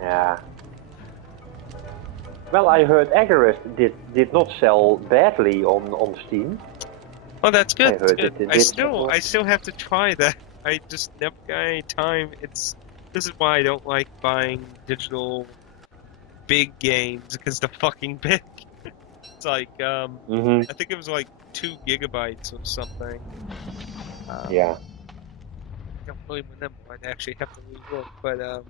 Yeah. Well, I heard Agarest did not sell badly on Steam. Oh, that's good. I heard Good. it did I still have to try that. I just never got any time. This is why I don't like buying digital big games because they're fucking big. It's like Mm-hmm. I think it was like 2 gigabytes or something. Yeah. I don't really remember. I'd actually have to relook, but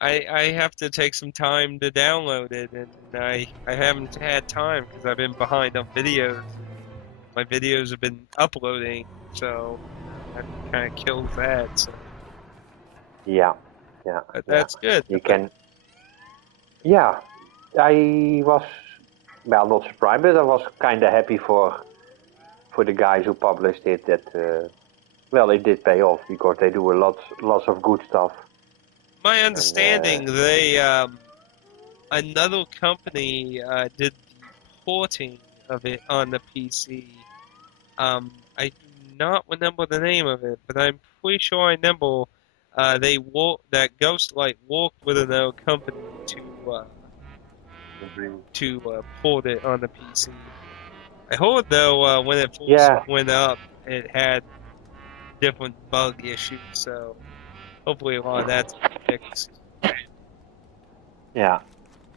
I have to take some time to download it, and I haven't had time because I've been behind on videos. My videos have been uploading, so that kind of kills that. So Yeah. Yeah. but Yeah. that's good. You can. Yeah. I was, well, not surprised, but I was kind of happy for the guys who published it. That well, it did pay off because they do lots of good stuff. My And understanding, they another company did the porting of it on the PC. I do not remember the name of it, but I'm pretty sure I remember that Ghostlight worked with another company to port it on the PC. I heard though when it first yeah, went up, it had different bug issues, so hopefully a lot of that's fixed. yeah.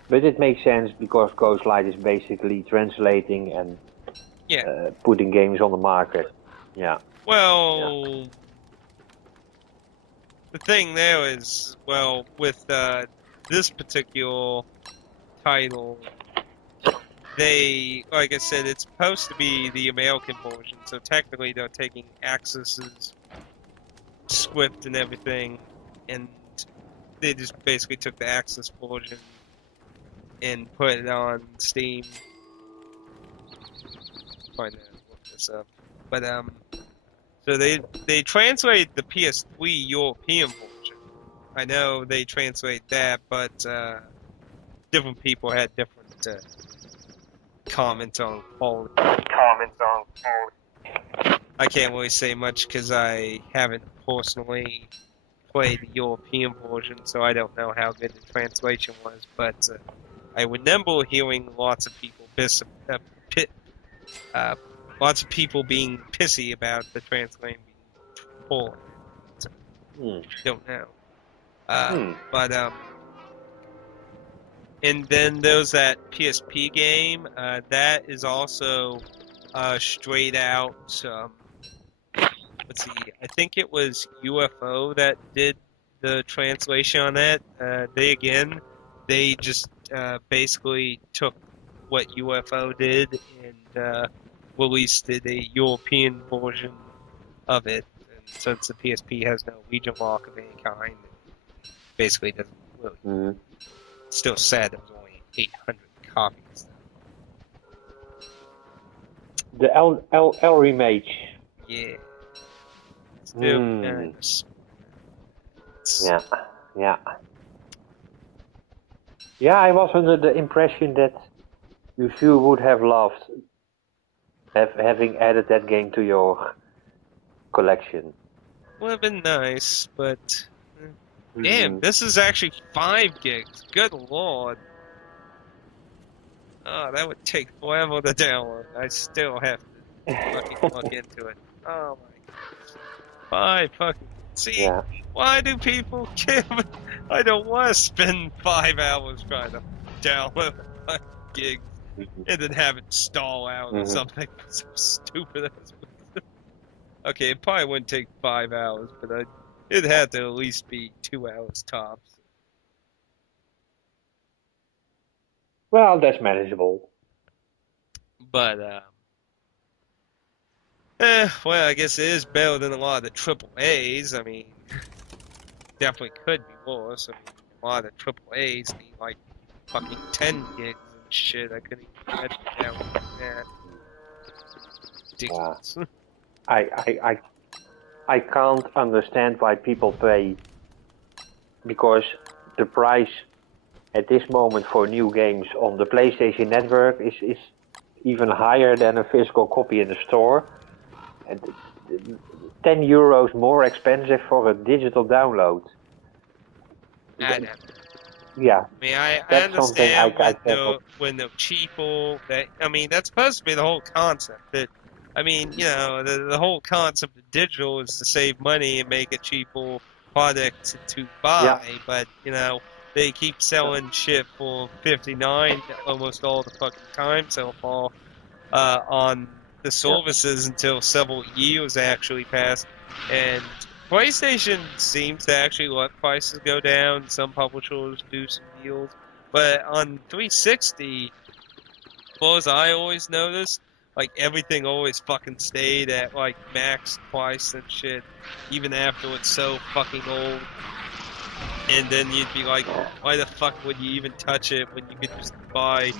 But it makes sense because Ghostlight is basically translating and Yeah. putting games on the market. Yeah. Yeah. Well, the thing there is, well, with this particular title, like I said, it's supposed to be the American version, so technically they're taking Axis's script and everything, and they just basically took the Axis version and put it on Steam. Trying to look this up, but so they translate the PS3 European version. I know they translate that, but different people had different comments on quality. I can't really say much because I haven't personally played the European version, so I don't know how good the translation was. But I remember hearing lots of people lots of people being pissy about the translation being poor. So, don't know. But and then there's that PSP game. That is also straight out. Let's see. I think it was UFO that did the translation on that. They just basically took what UFO did and released it a European version of it. And since the PSP has no region lock of any kind, it basically doesn't really. Mm. Still sad there was only 800 copies. The L remake. Yeah. Still Mm. nice. Yeah. Yeah. Yeah, I was under the impression that you sure would have loved having added that game to your collection. Would have been nice, but damn, this is actually 5 gigs. Good lord. Oh, that would take forever to download. I still have to fucking look into it. Oh my goodness. 5 fucking. See, Yeah. why do people care? I don't want to spend 5 hours trying to download 5 gigs and then have it stall out or something so stupid. Okay, it probably wouldn't take 5 hours, but it'd have to at least be 2 hours tops. Well, that's manageable. But well, I guess it is better than a lot of the triple A's. I mean, definitely could be worse. I mean, a lot of the triple A's need like fucking 10 gigs and shit. I couldn't even imagine that. Ridiculous. I can't understand why people pay, because the price at this moment for new games on the PlayStation Network is even higher than a physical copy in the store. And €10 more expensive for a digital download. I know. Yeah, I mean, I that's something I understand cannot. when the cheapo that I mean that's supposed to be the whole concept. That I mean, you know, the whole concept of digital is to save money and make a cheaper product to Yeah, buy. But you know, they keep selling shit for 59 almost all the fucking time so far on the yeah, services until several years actually pass. And PlayStation seems to actually let prices go down. Some publishers do some deals. But on 360, as I always noticed, like everything always fucking stayed at like max price and shit, even after it's so fucking old. And then you'd be like, why the fuck would you even touch it when you could just buy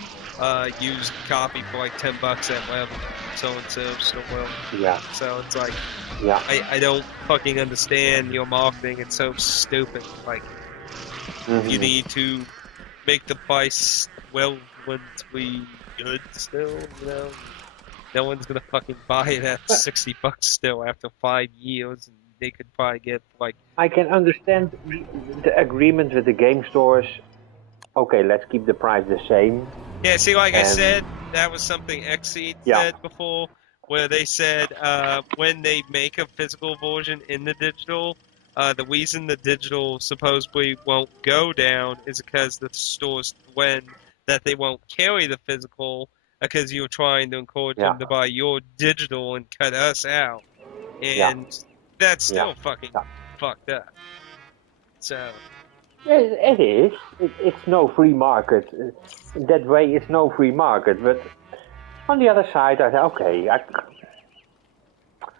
used copy for like $10 at web so and so well. yeah, So it's like yeah. I don't fucking understand your marketing. It's so stupid. Like you Hmm. need to make the price relatively good still, you know? No one's gonna fucking buy it at $60 still after 5 years, and they could probably get like I can understand the agreement with the game stores. Okay, let's keep the price the same. yeah, see, like I And said, that was something Xseed yeah, said before, where they said when they make a physical version in the digital, the reason the digital supposedly won't go down is because the stores when that they won't carry the physical because you're trying to encourage yeah, them to buy your digital and cut us out, yeah, and that's yeah, still fucking yeah. fucked up. So It is. It's no free market. That way, it's no free market. But on the other side, I say, okay,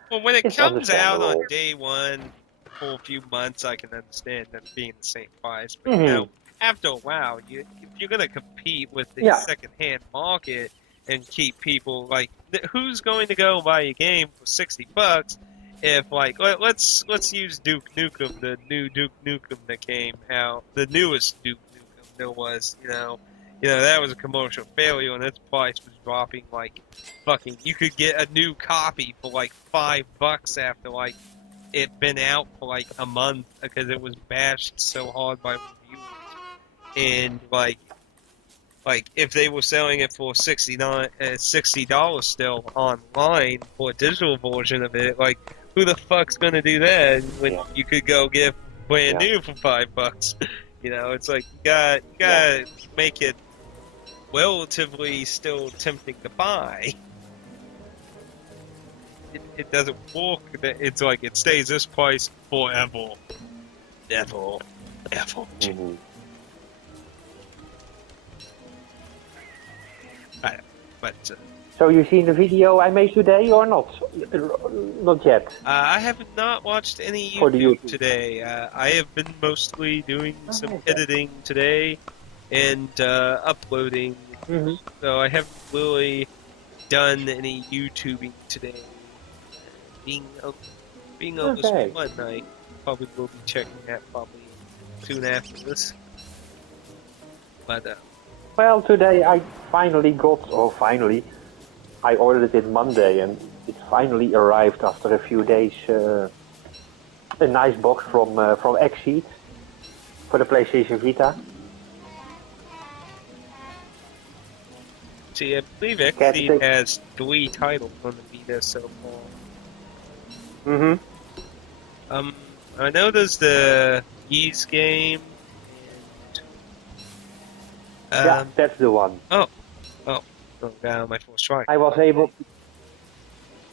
well, when it it's comes out on understandable. day one for a few months, I can understand them being the same price. But you Hmm. know, after a while, if you're gonna compete with the Yeah, secondhand market and keep people like, who's going to go buy a game for $60 if like let's use Duke Nukem, the new Duke Nukem that came out, the newest Duke Nukem there was, you know that was a commercial failure and its price was dropping like fucking. You could get a new copy for like $5 after like it been out for like a month because it was bashed so hard by reviewers. And like if they were selling it for $60 still online for a digital version of it, like who the fuck's gonna do that when yeah, you could go get brand yeah, new for $5? You know, it's like you yeah, gotta make it relatively still tempting to buy. It doesn't work. It's like it stays this price forever, never, ever. hmm. I, but So you seen the video I made today or not? Not yet. I have not watched any For the YouTube YouTube. today. I have been mostly doing some Okay. editing today and uploading, Hmm. so I haven't really done any YouTubing today. Being being almost Okay. one, I probably will be checking that probably soon after this. But Well, today I finally got, oh finally, I ordered it Monday and it finally arrived after a few days. A nice box from Xseed for the PlayStation Vita. see, I believe Can't Xseed think. has 3 titles on the Vita so far. Hmm. Um, I know there's the Ys game, and Yeah, that's the one. oh, oh, down my first try. I was able,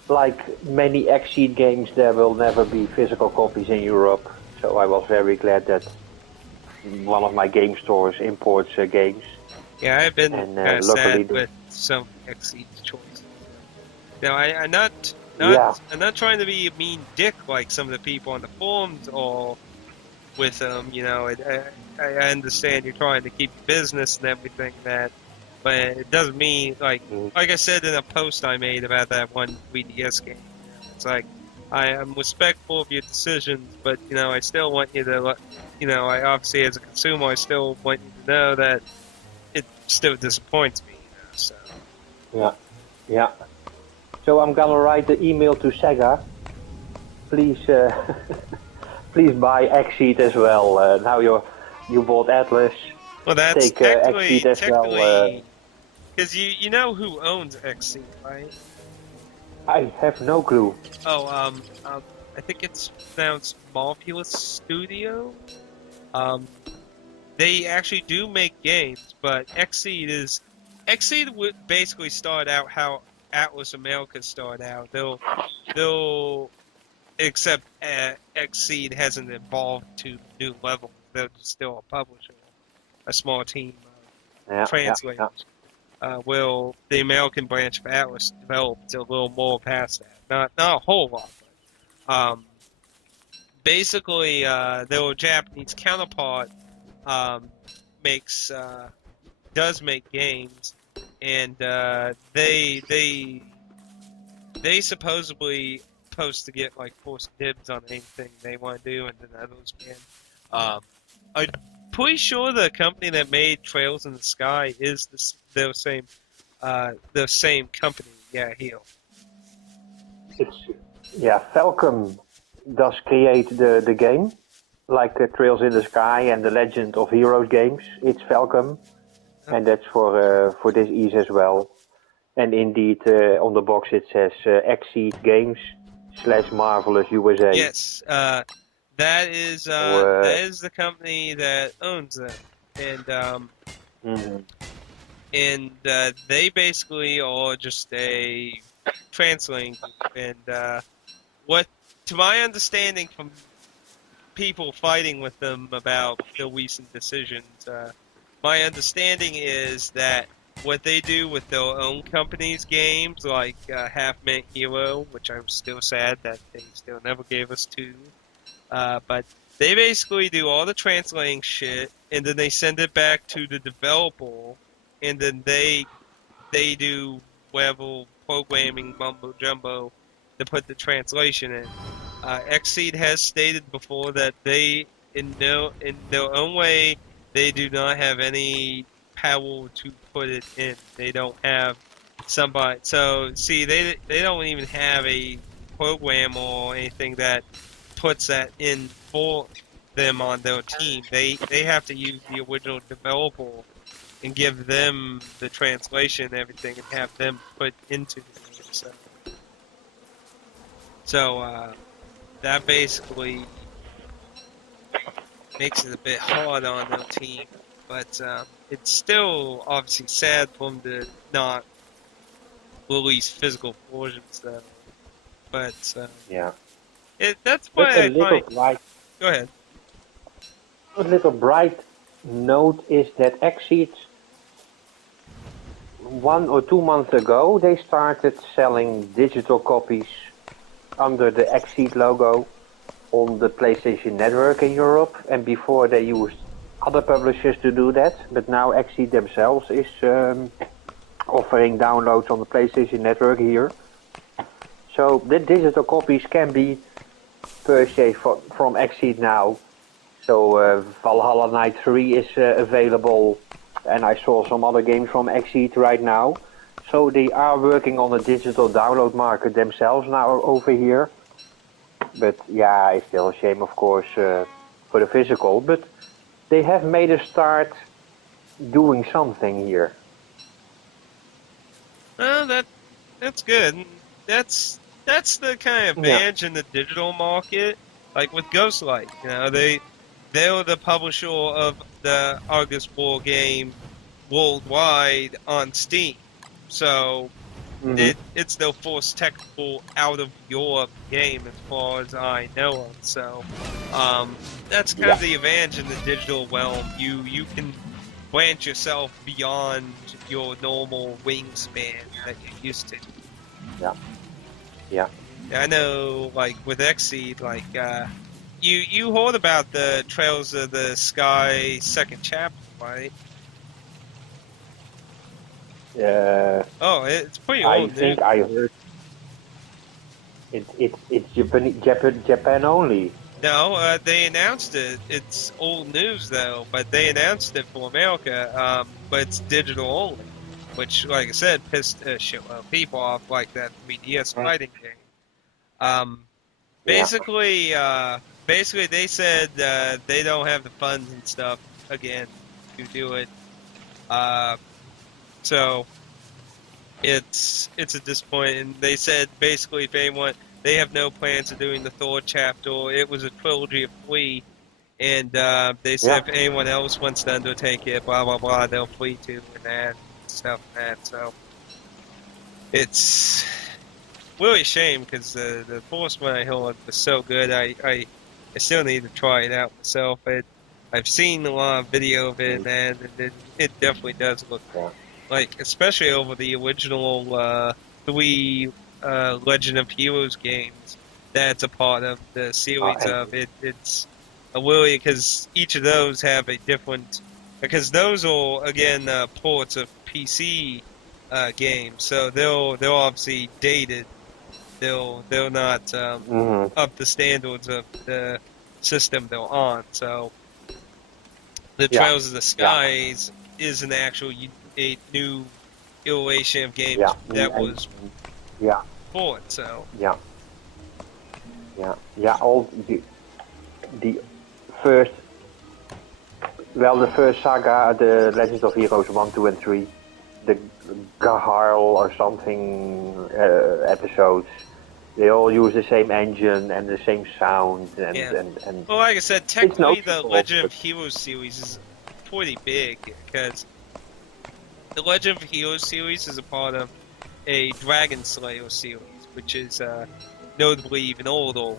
like many Xseed games, there will never be physical copies in Europe. So I was very glad that one of my game stores imports games. Yeah, I've been And kind of sad luckily, with some Xseed choices. Now, yeah, I'm not trying to be a mean dick like some of the people on the forums or with them. You know, I understand you're trying to keep your business and everything that, but it doesn't mean like I said in a post I made about that one 3DS game. It's like I am respectful of your decisions, but you know I still want you to I obviously as a consumer I still want you to know that it still disappoints me. So yeah, yeah. So I'm gonna write the email to Sega. Please, please buy Xseed as well. Now You bought Atlas. Well, that's Take Exceed as well. technically, because you know who owns XC, right? I have no clue. Oh, I think it's pronounced Marvelous Studio. Um, they actually do make games, but Xseed would basically start out how Atlas America started out. They'll except Xseed hasn't evolved to new levels. They're just still a publisher, a small team of Yeah, yeah, translators. yeah. Will the American branch of Atlas developed a little more past that? Not a whole lot, but basically their Japanese counterpart um, makes does make games, and they supposedly supposed to get like forced dibs on anything they want to do, and then others can. Um, I'm pretty sure the company that made Trails in the Sky is the same company. Yeah, Heel. It's Falcom does create the game, like Trails in the Sky and the Legend of Heroes games. It's Falcom, and that's for this ease as well. And indeed, on the box it says Exceed Games / Marvelous USA. Yes, that is So, the company that owns them, mhm. and they basically are just a translating group. And what, to my understanding from people fighting with them about the recent decisions, my understanding is that what they do with their own company's games, like Half Mint Hero, which I'm still sad that they still never gave us two, but they basically do all the translating shit, and then they send it back to the developer, and then they do whatever programming mumbo jumbo to put the translation in. Xseed has stated before that they, in their own way, they do not have any power to put it in. They don't have somebody. So see, they don't even have a program or anything that puts that in for them on their team. They have to use the original developer and give them the translation and everything and have them put into the game. So that basically makes it a bit hard on their team. But it's still obviously sad for them to not release physical versions, though. But Yeah. that's But why I find. Go ahead. a little bright note is that Exceed 1 or 2 months ago they started selling digital copies under the Exceed logo on the PlayStation Network in Europe, and before they used other publishers to do that, but now Exceed themselves is offering downloads on the PlayStation Network here. So the digital copies can be purchased from Exceed now. So Valhalla Night 3 is available, and I saw some other games from Exceed right now. So they are working on a digital download market themselves now over here. But yeah, it's still a shame, of course, for the physical. But they have made a start doing something here. Well, that's good. That's the kind of Yeah. advantage in the digital market. Like with Ghostlight, they're the publisher of the August War game worldwide on Steam. So Mm-hmm. it's their first technical out of Europe game as far as I know of. So that's kind Yeah. of the advantage in the digital realm. You can branch yourself beyond your normal wingspan that you're used to. Yeah. Yeah. I know, like with Xseed, like you heard about the Trails of the Sky second chapter, right? Oh, it's pretty I old news. think I heard it's Japan only. No, they announced it. It's old news though, but they announced it for America. But it's digital only, which, like I said, pissed a shitload of people off, like that 3DS fighting game. Um, Yeah. basically, basically they said they don't have the funds and stuff again to do it. So it's a disappointment. And they said basically if anyone, they have no plans of doing the Thor chapter. It was a trilogy of 3, and they said if anyone else wants to undertake it, blah blah blah, they'll free to and that stuff and that. So it's really a shame because the first one I heard was so good. I still need to try it out myself. I've seen a lot of video of it, and it definitely does look like, especially over the original 3 Legend of Heroes games. That's a part of the series of it. It's a really, because each of those have a different, because those are again ports of PC games, so they're obviously dated. They're not up the standards of the system they're on. So the Trails of the Skies is an actual a new iteration of games that was ported. So all the first, the first saga, the Legends of Heroes 1, 2, and 3, the Gahal or something episodes, they all use the same engine and the same sound. And well, like I said, technically the Legend of Heroes series is pretty big because the Legend of Heroes series is a part of a Dragon Slayer series, which is notably even older.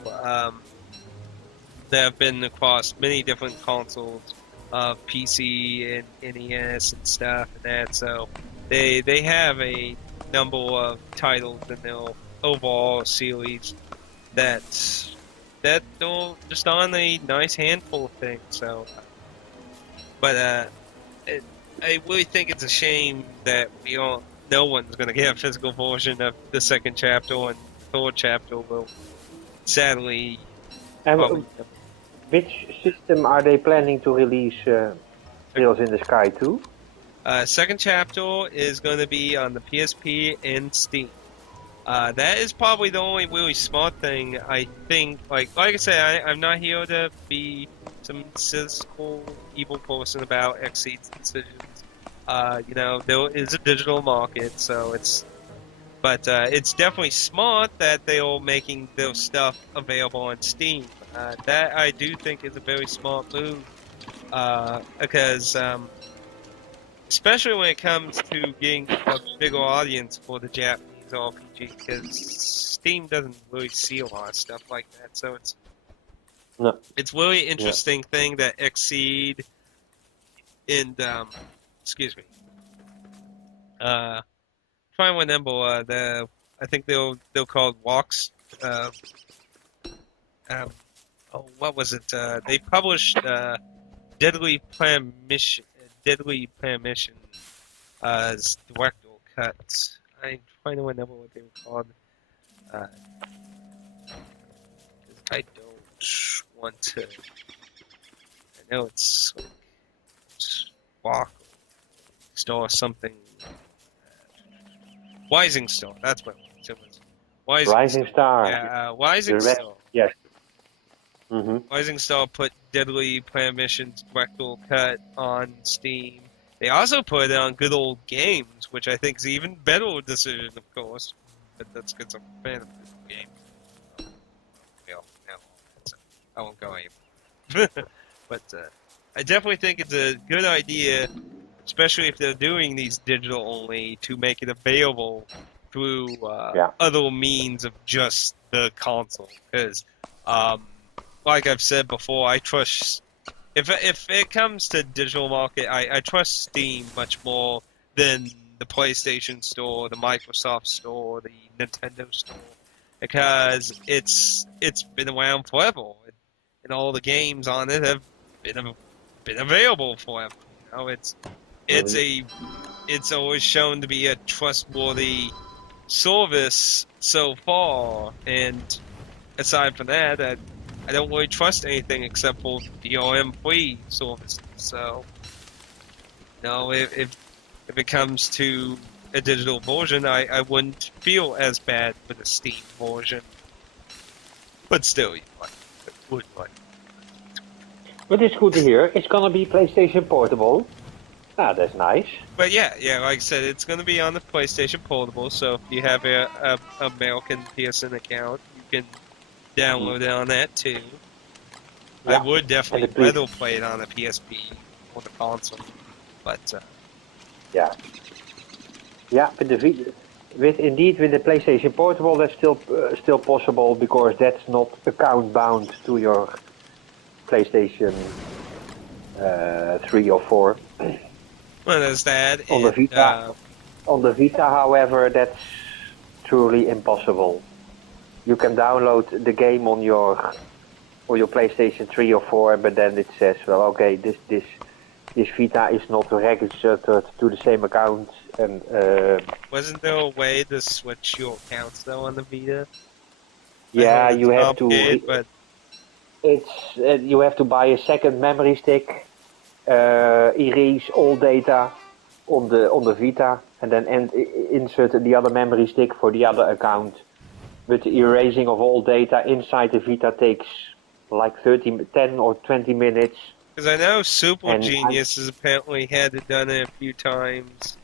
That have been across many different consoles of PC and NES and stuff and that. So they have a number of titles in their overall series that they're just on a nice handful of things. So, but I really think it's a shame that no one's going to get a physical version of the second chapter, and the third chapter will sadly. Which system are they planning to release Trails in the Sky to? Second chapter is going to be on the PSP and Steam. That is probably the only really smart thing, I think. Like I said, I'm not here to be some cynical, evil person about Xseed's decisions. There is a digital market, so it's definitely smart that they are making their stuff available on Steam. That I do think is a very smart move, because especially when it comes to getting a bigger audience for the Japanese RPG, because Steam doesn't really see a lot of stuff like that. So it's really interesting thing that Xseed and excuse me, trying to remember I think they're called Walks. What was it? They published Deadly Premonition as director cut. I'm trying to remember what they were called. I don't want to. I know it's like Spark Star something. Rising Star. That's what it was. Rising Star. Yeah, Rising Star. Yes. Rising Star put Deadly Premonition's director cut on Steam. They also put it on Good Old Games, which I think is an even better decision, of course. But that's because I'm a fan of Good Old Games. So I won't go anymore. But I definitely think it's a good idea, especially if they're doing these digital only, to make it available through other means of just the console. Because, like I've said before, I trust. If it comes to digital market, I trust Steam much more than the PlayStation Store, the Microsoft Store, the Nintendo Store, because it's been around forever, and all the games on it have been available forever. It's always shown to be a trustworthy service so far, and aside from that, I don't really trust anything except for DRM-free services. So, if it comes to a digital version, I wouldn't feel as bad with a Steam version. But still, you would like. But it's good to hear. It's gonna be PlayStation Portable. Ah, that's nice. But yeah, like I said, it's going to be on the PlayStation Portable. So if you have a American PSN account, you can download it on that too. I Yeah. would And the definitely pre rather play it on a PSP or the console, but yeah. Yeah, but with the PlayStation Portable, that's still possible because that's not account bound to your PlayStation 3 or 4. well, there's that, On the and Vita, however, that's truly impossible. You can download the game on your PlayStation 3 or 4, but then it says, well, okay, this Vita is not registered to the same account, and wasn't there a way to switch your accounts though on the Vita? I know yeah, it's you have to. complicated, but You have to buy a second memory stick, erase all data on the Vita, and then insert the other memory stick for the other account. But the erasing of all data inside the Vita takes like 10 or 20 minutes. because I know Super And Genius has apparently had it done it a few times.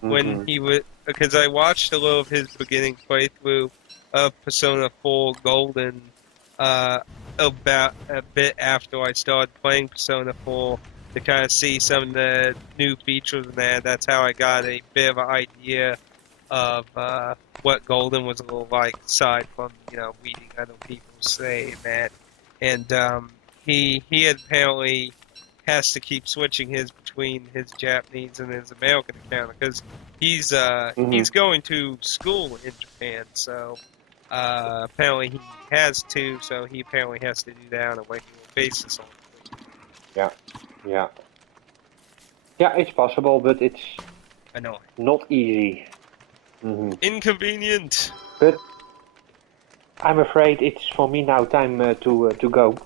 When Mhm. he would, because I watched a little of his beginning playthrough of Persona 4 Golden about a bit after I started playing Persona 4 to kind of see some of the new features in there. That's how I got a bit of an idea of what Golden was a little like, aside from reading other people say that. And he had apparently has to keep switching his between his Japanese and his American account because he's Mhm. going to school in Japan, so apparently he has to, so he apparently has to do that on a regular basis. Yeah, yeah, yeah. It's possible, but it's Annoying, not easy. Mhm. inconvenient. But I'm afraid it's for me now time to go.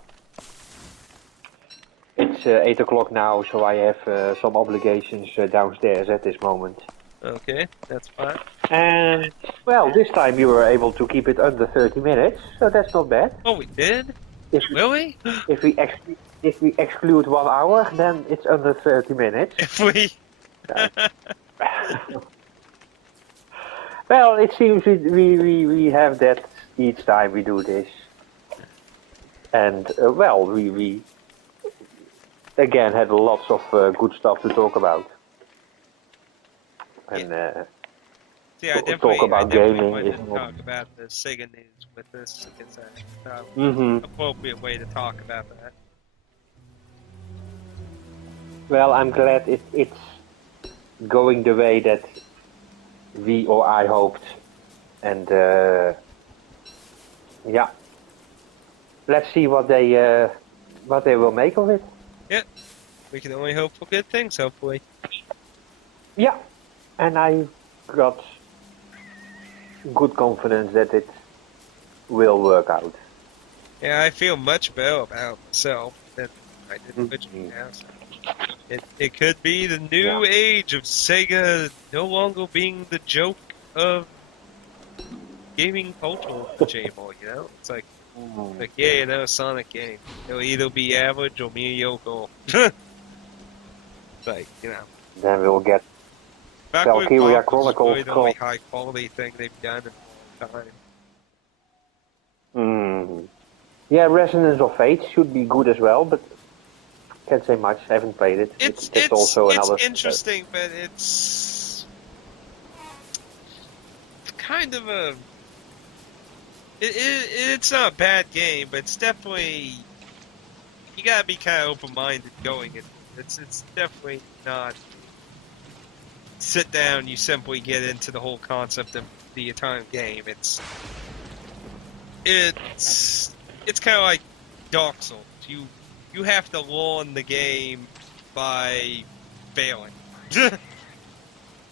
It's 8 o'clock now, so I have some obligations downstairs at this moment. Okay, that's fine. And well, this time you were able to keep it under 30 minutes, so that's not bad. Oh, we did? If Really? if we exclude 1 hour, then it's under 30 minutes. If we Yeah. Well, it seems we have that each time we do this, and well, we again had lots of good stuff to talk about, and See, talk I about definitely gaming wanted is to not. talk about the Sega news with this because that's Hmm. appropriate way to talk about that. Well, I'm glad it's going the way that we or I hoped, and yeah, let's see what they will make of it. Yeah, we can only hope for good things, hopefully. Yeah, and I got good confidence that it will work out. Yeah, I feel much better about myself than I did originally. Now, so it could be the Yeah. new age of Sega no longer being the joke of gaming culture anymore. It's like yeah, Sonic game. It'll either be average or mediocre. Like Then we'll get Valkyrie Valkyria Chronicles is Chronicles. really the only high quality thing they've done in a long time. Mm. Yeah, Resonance of Fate should be good as well, but can't say much. I haven't played it. That's also It's another. interesting, but it's kind of it's not a bad game, but it's definitely you gotta be kind of open minded going in. It's definitely not sit down. You simply get into the whole concept of the entire game. It's kind of like Dark Souls. You have to learn the game by failing.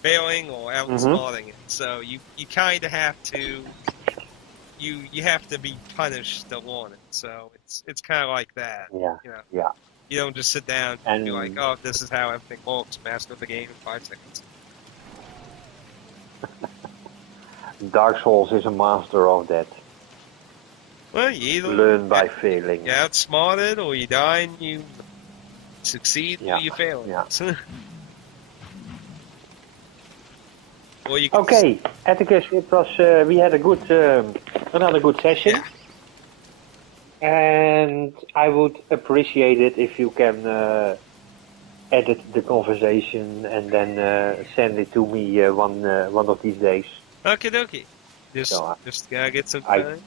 Failing or outsmarting it. So you kind of have to you have to be punished to learn it. So it's kind of like that. Yeah, You know, yeah. you don't just sit down and be like, And oh, this is how everything works. Master the game in 5 seconds. Dark Souls is a master of that. Well, you either Learn by failing. get outsmarted, or you die and you succeed, Yeah, or you fail. yeah. Or you can Okay, Atticus, it was we had a good another good session, and I would appreciate it if you can edit the conversation and then send it to me one of these days. Okie dokie. So Just gotta get some I time.